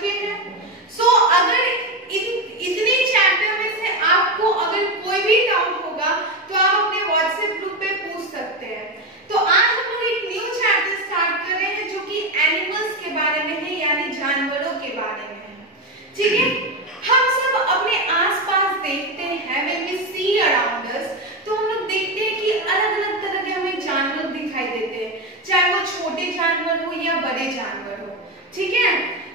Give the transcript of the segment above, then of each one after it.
चुके हैं। अगर इतने चैप्टर में से आपको अगर कोई भी डाउट होगा तो आप अपने व्हाट्सएप ग्रुप पे पूछ सकते हैं। तो आज हम लोग एक न्यू चैप्टर स्टार्ट कर रहे हैं जो कि एनिमल्स के बारे में है, यानी जानवरों के बारे में है। ठीक है, हम सब अपने आसपास देखते हैं, when we see around us, तो हम लोग देखते हैं कि अलग-अलग तरह के हमें जानवर दिखाई देते हैं, चाहे वो छोटे जानवर हो या बड़े जानवर हो। ठीक है,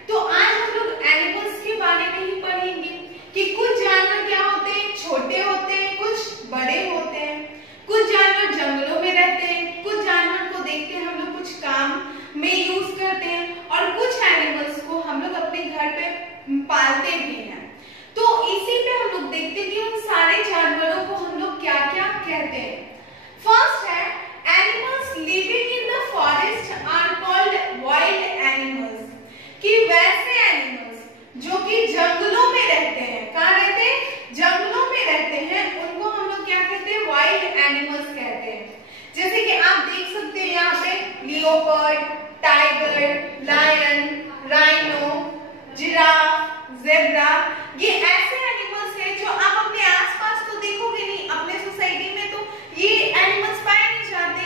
तो आज हम लोग एनिमल्स के बारे में ही पढ़ेंगे कि कुछ जानवर क्या होते हैं, छोटे होते हैं, कुछ बड़े होते हैं, कुछ जानवर जंगलों में रहते हैं, कुछ जानवर को देखते हैं हम लोग कुछ काम में यूज करते हैं, और कुछ एनिमल्स को हम लोग अपने घर पे पालते भी हैं। तो इसी पे हम लोग देखते हैं कि उन सारे जानवरों को हम लोग क्या क्या कहते हैं। फर्स्ट है, animals living in the forest are called wild animals, कि वैसे एनिमल्स जो कि जंगलों में रहते हैं, कहाँ रहते हैं, जंगलों में रहते हैं, उनको हम लोग क्या कहते हैं, वाइल्ड एनिमल्स कहते हैं। जैसे कि आप देख सकते हैं यहाँ पे leopard, tiger, lion, rhino, giraffe, zebra, ये ऐसे एनिमल्स हैं जो आप अपने आसपास तो देखोगे नहीं, अपने सोसाइटी में तो ये एनिमल्स पाए नहीं जाते,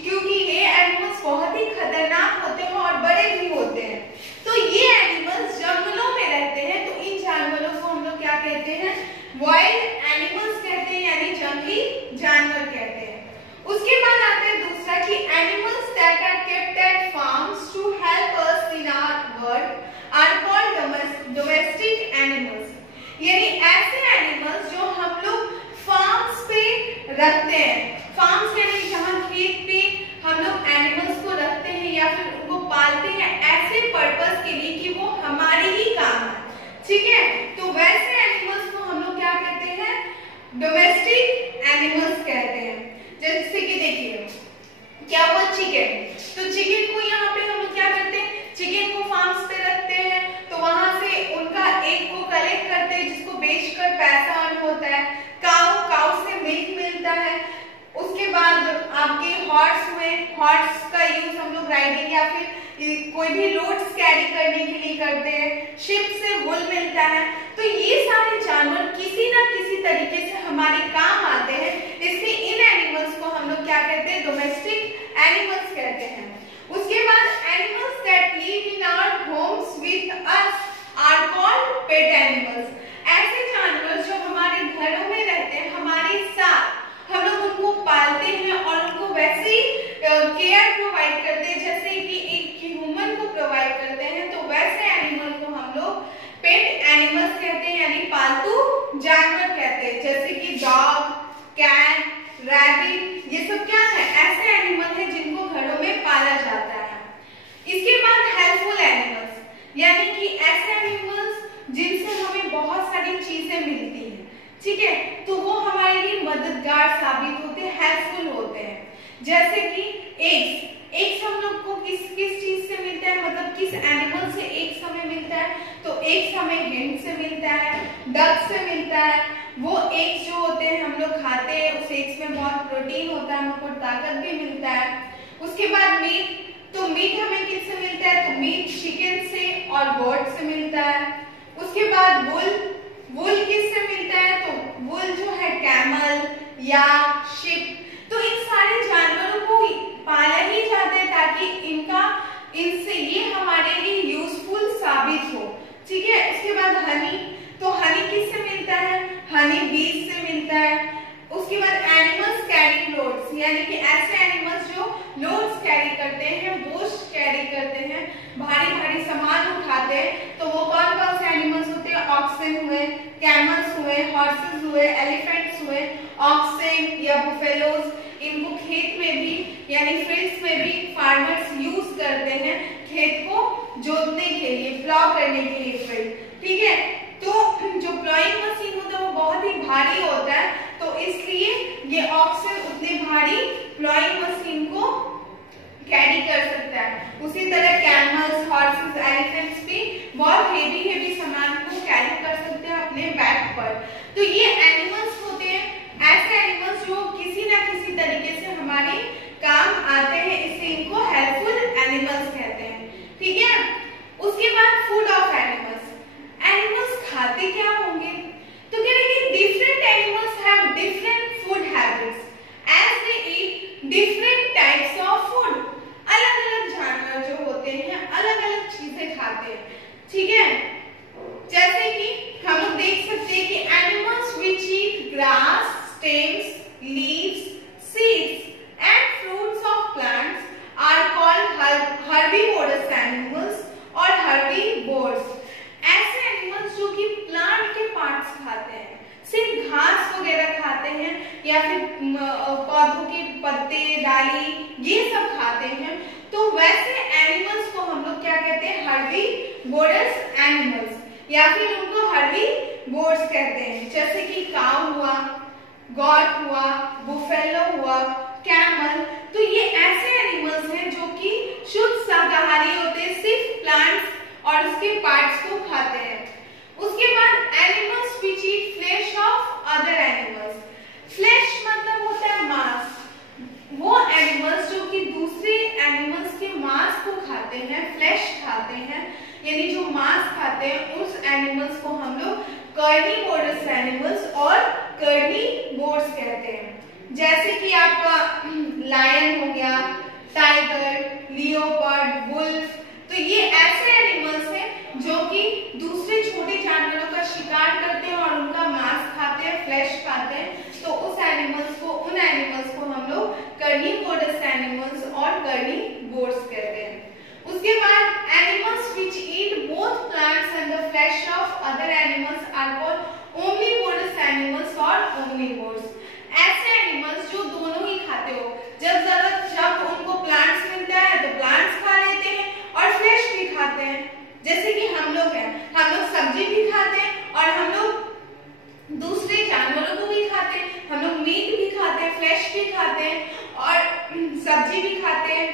क्योंकि ये एनिमल्स बहुत ही खतरनाक होते हैं और बड़े भी होते हैं। तो ये एनिमल्स जंगलों में रहते हैं, तो इन जानवरों को हम लोग क्या कहते हैं, वाइल्ड एनिमल्स कहते हैं, यानी जंगली जानवर कहते हैं। उसके बाद आता है दूसरा कि animals that are kept at farms to help us in our work are called domestic animals, यानी ऐसे एनिमल्स जो हम लोग फार्म्स पे रखते हैं। फार्म्स यानी जहाँ खेत पे हम लोग एनिमल्स को रखते हैं या फिर उनको पालते हैं ऐसे पर्पस के लिए कि वो हमारी ही काम है। ठीक है, तो वैसे एनिमल्स को हम लोग क्या कहते हैं, डोमेस्टिक एनिमल्स कहते हैं। जैसे कि देखिए क्या हुआ, चिकन, तो चिकन को यहाँ पे हम लोग क्या करते हैं, चिकन को फार्म्स पे रखते हैं, तो वहां से उनका एग को कलेक्ट करते हैं जिसको बेचकर पैसा अर्न होता है। काउ से मिल्क मिलता है। उसके बाद आपके हॉर्स हुए, हॉर्स का यूज हम लोग राइडिंग या फिर कोई भी लोड्स कैरी करने के लिए करते हैं। शिप से वूल मिलता है। तो ये सारे जानवर किसी ना किसी तरीके से हमारे काम आते हैं, इसलिए इन एनिमल्स को हम लोग क्या कहते हैं, डोमेस्टिक एनिमल्स कहते हैं। उसके बाद animals that live in our homes with us are called pet animals, ऐसे जानवर जो हमारे घरों में रहते हैं, हमारे साथ, हम लोग उनको पालते हैं और उनको वैसे ही केयर प्रोवाइड करते हैं जैसे कि एक ह्यूमन को प्रोवाइड करते हैं। तो वैसे एनिमल को हम लोग पेट एनिमल्स कहते हैं, यानी पालतू जानवर कहते हैं। जैसे कि डॉग, कैट, रैबिट, ये सब क्या है, ऐसे एनिमल है जिनको घरों में पाला जाता है। इसके बाद हेल्पफुल एनिमल्स, यानी कि ऐसे एनिमल्स जिनसे हमें बहुत सारी चीजें मिलती हैं। ठीक है, तो वो हमारे लिए मददगार साबित होते हैं, हेल्पफुल होते हैं। जैसे कि एग्स हम लोग को किस चीज से मिलता है, मतलब किस एनिमल से एग्स हमें मिलता है, तो एग्स हमें हेन से मिलता है, डक से मिलता है। वो एग्स जो होते हैं हम लोग खाते हैं, उस एग्स में बहुत प्रोटीन होता है, हमको ताकत भी मिलता है। उसके बाद मीट, तो मीट हमें किससे मिलता है, तो मीट चिकन से और गोट से मिलता है। उसके बाद वुल किससे मिलता है, तो वुल जो है कैमल या शिप। तो इन सारे जानवरों को पाला ही जाता है ताकि इनसे ये हमारे लिए यूजफुल साबित हो। ठीक है, उसके बाद हनी, तो हनी किससे मिलता है, हनी बीज से मिलता है। उसके बाद एनिमल्स कैरी लोड्स, यानी कि ऐसे एनिमल्स जो लोड्स कैरी करते हैं, बोझ कैरी करते हैं, भारी भारी सामान उठाते हैं। तो वो कौन कौन से एनिमल्स होते हैं, ऑक्सन हुए, कैमल्स हुए, हॉर्सेस हुए, एलिफेंट्स हुए। ऑक्सन या बुफेलोज, इनको खेत में भी यानी फील्ड्स में भी फार्मर्स यूज करते हैं खेत को जोतने के लिए, प्लॉ करने के लिए फील्ड। ठीक है, तो जो प्लॉइंग मशीन होता है वो बहुत ही भारी होता है, तो इसलिए ये ऑक्सन उतने भारी प्लॉइंग मशीन को कैरी कर सकता है। उसी तरह कैमल्स, हॉर्सेस, एलिफेंट्स भी बहुत हेवी सामान को कैरी कर सकते हैं अपने बैक पर। तो ये एनिमल्स होते हैं, ऐसे एनिमल्स जो किसी ना किसी तरीके से हमारे काम आते हैं, इससे इनको हेल्पफुल एनिमल्स कहते हैं। ठीक है, उसके बाद फूड ऑफ होते हैं, अलग अलग चीजें खाते हैं, ठीक है। जैसे कि हम लोग देख सकते हैं कि animals which eat grass, stems, leaves, seeds and fruits of plants are called herbivorous animals और हर्बीवोर्स। ऐसे एनिमल्स जो कि प्लांट के पार्ट्स खाते हैं, सिर्फ घास वगैरह खाते हैं या फिर पौधों के पत्ते, डाली, ये सब खाते हैं, तो वैसे एनिमल्स को हम लोग क्या कहते हैं, हर्बीवोरस एनिमल्स या फिर उनको हर्बीवोर्स कहते हैं। जैसे कि काऊ हुआ, गॉट हुआ, बुफेलो हुआ, कैमल, तो ये ऐसे एनिमल्स हैं जो कि शुद्ध शाकाहारी होते हैं, सिर्फ प्लांट्स और उसके पार्ट्स को खाते हैं। उसके बाद animals which eat flesh of other animals. Flesh मतलब होता है मांस, वो एनिमल्स जो कि दूसरे एनिमल्स के मांस को खाते हैं, फ्लेश खाते हैं, यानी जो मांस खाते हैं, उस एनिमल्स को हम लोग कार्निवोरस एनिमल्स और कार्निवोर्स कहते हैं। जैसे कि आपका लायन हो गया, टाइगर, लियोपार्ड, वुल्फ, तो ये ऐसे एनिमल्स हैं जो कि दूसरे छोटे जानवरों का शिकार करते हैं और उनका मांस खाते हैं, फ्लेश खाते हैं, तो उन एनिमल्स को हम लोग कार्निवोरस एनिमल्स और कार्निवोर्स कहते हैं। उसके बाद animals which eat both plants and the flesh of other animals are called omnivorous animals और ओमनीवोर्स। ऐसे एनिमल्स जो दोनों ही खाते हो, जब उनको प्लांट्स मिलता है तो प्लांट्स खा लेते हैं और फ्लेश भी खाते हैं। जैसे कि हम लोग हैं, हम लोग सब्जी भी खाते हैं और हम लोग दूसरे जानवरों को भी खाते हैं, हम लोग मीट भी खाते हैं, फ्लेश भी खाते हैं और सब्जी भी खाते हैं,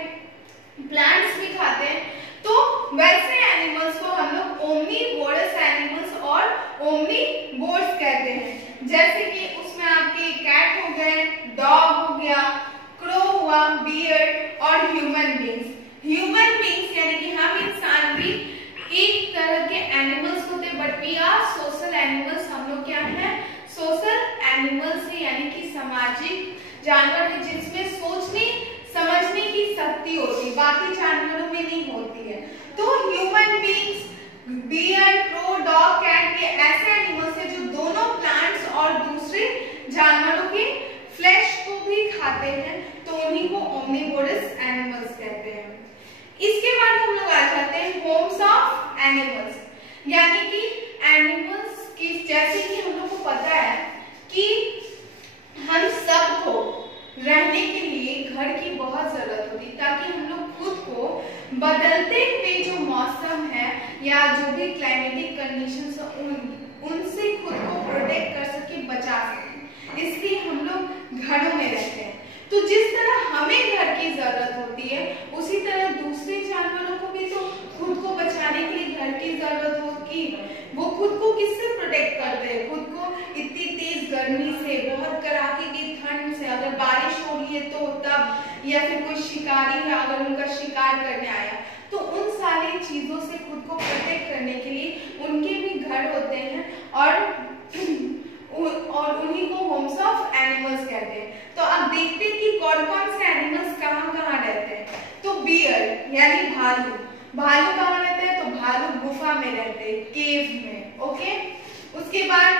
प्लांट्स भी खाते हैं। तो वैसे एनिमल्स को हम लोग ओमनीवोरस एनिमल्स और ओमनीवोर्स कहते हैं। जैसे कि उसमें आपके कैट हो गए, डॉग हो गया, क्रो हुआ, बियर और ह्यूमन बींग्स। ह्यूमन बींग्स यानी कि हम इंसान भी एक तरह के एनिमल्स होते हैं, but we are social animals. हम लोग क्या हैं, सोशल एनिमल्स है, यानी कि सामाजिक जानवर है जिसमें सोचने समझने की शक्ति होती है, बाकी जानवरों में नहीं होती है। तो human beings, bear, crow, dog, cat, ये ऐसे एनिमल्स है जो दोनों प्लांट्स और दूसरे जानवरों के फ्लेश को भी खाते हैं, तो उन्हीं को ओमनीवोरस एनिमल्स कहते हैं। इसके बाद हम लोग आ जाते हैं होम्स ऑफ एनिमल्स, यानी कि एनिमल्स की, जैसे कि हम लोग को पता है कि हम सबको रहने के लिए घर की बहुत जरूरत होती है, ताकि हम लोग खुद को बदलते हुए जो मौसम है या जो भी क्लाइमेटिक कंडीशंस उनसे खुद को प्रोटेक्ट कर सके, बचा सके, इसलिए हम लोग घरों में रहते हैं। तो जिस तरह हमें घर की जरूरत होती है, उसी तरह दूसरे जानवरों को भी तो खुद को बचाने के लिए घर की जरूरत होगी। वो खुद को किससे प्रोटेक्ट करते हैं, खुद को इतनी तेज गर्मी से, बहुत कड़ाके की ठंड से, अगर बारिश हो रही है तो तब, या फिर कोई शिकारी है अगर उनका शिकार करने आया, तो उन सारी चीजों से खुद को प्रोटेक्ट करने के लिए उनके भी घर होते हैं और उन्हीं को होम्स ऑफ एनिमल्स कहते हैं। तो अब देखते हैं कि कौन कौन से एनिमल्स कहाँ कहाँ रहते हैं। तो बियर यानी भालू, भालू कहाँ रहते हैं, तो भालू गुफा में रहते हैं, केव में, ओके। उसके बाद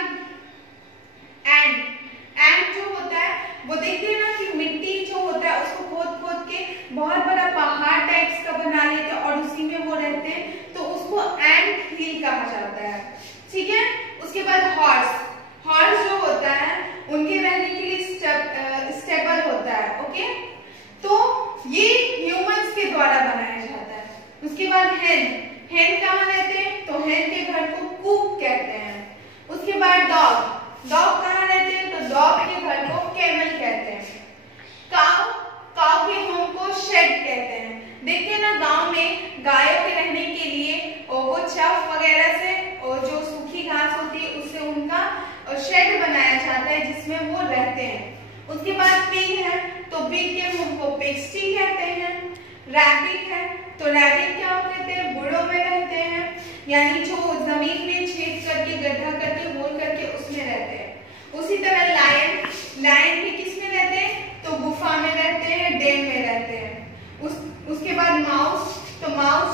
एंड जो होता है वो देखते हैं ना कि मिट्टी जो होता है उसको खोद खोद के बहुत बड़ा पहाड़ टाइप्स का बना लेते हैं और उसी में वो रहते हैं, तो उसको एंट हिल कहा जाता है, ठीक है। उसके बाद हॉर्स जो होता है उनके रहने के लिए स्टेबल होता है, ओके। तो ये ह्यूमंस के द्वारा बनाया जाता है। उसके बाद हेन कहाँ रहते हैं, तो हेन के घर को कूक कहते हैं। उसके बाद डॉग कहाँ रहते हैं, तो डॉग के घर को कैमल कहते हैं। काऊ के होम को शेड कहते हैं। देखते हैं ना गांव में गायों के रहने के लिए वो चफ वगैरह से और जो सूखी घास होती है उससे उनका शेड बनाया जाता है जिसमें वो रहते हैं। उसके बाद पिग है, तो पिग के होम को पिग्स्टी कहते हैं। रैबिट है, तो रैबिट क्या कहते हैं, बुड़ों में रहते हैं, यानी जो जमीन में छेद करके, गड्ढा करके, होल करके उसमें रहते हैं। उसी तरह लायन भी किस में रहते हैं, तो गुफा में रहते हैं, डेन में रहते हैं। उसके बाद माउस, तो माउस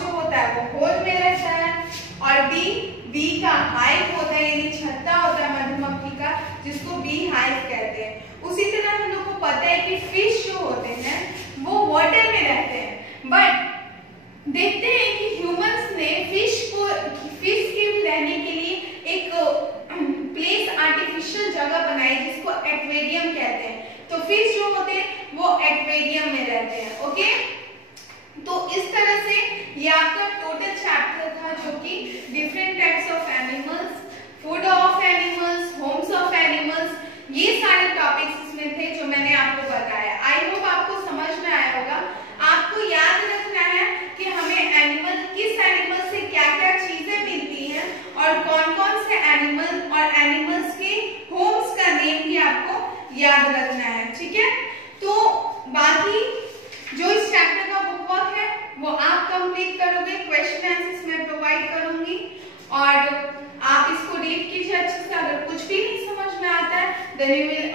बी का हाइव होता है, यानी छत्ता होता है मधुमक्खी का, जिसको बी हाइव कहते हैं। उसी तरह हम लोग को पता है कि फिश जो होते हैं वो वाटर में रहते हैं, बट देखते हैं कि ह्यूमंस ने फिश के रहने के लिए एक प्लेस, आर्टिफिशियल जगह बनाई जिसको एक्वेरियम कहते हैं। तो फिश जो होते हैं वो एक्वेरियम में रहते हैं। ओके, तो इस तरह से ये आपका टोटल चैप्टर था, जो कि different types of animals, food of animals, Holmes of animals, ये सारे टॉपिक्स इसमें थे जो मैंने आपको बताया। आई होप आपको समझ में आया होगा। आपको याद रखना है कि हमें किस एनिमल से क्या क्या चीजें मिलती हैं और कौन कौन से एनिमल और एनिमल्स के होम्स का नेम भी आपको याद रखना है। ठीक है, तो बाकी जो इस चैप्टर का बुक वर्क है वो आप कंप्लीट करोगे, क्वेश्चन आंसर्स मैं प्रोवाइड करूंगी और आप इसको रीड कीजिए अच्छे से। अगर कुछ भी नहीं समझ में आता है देन यू विल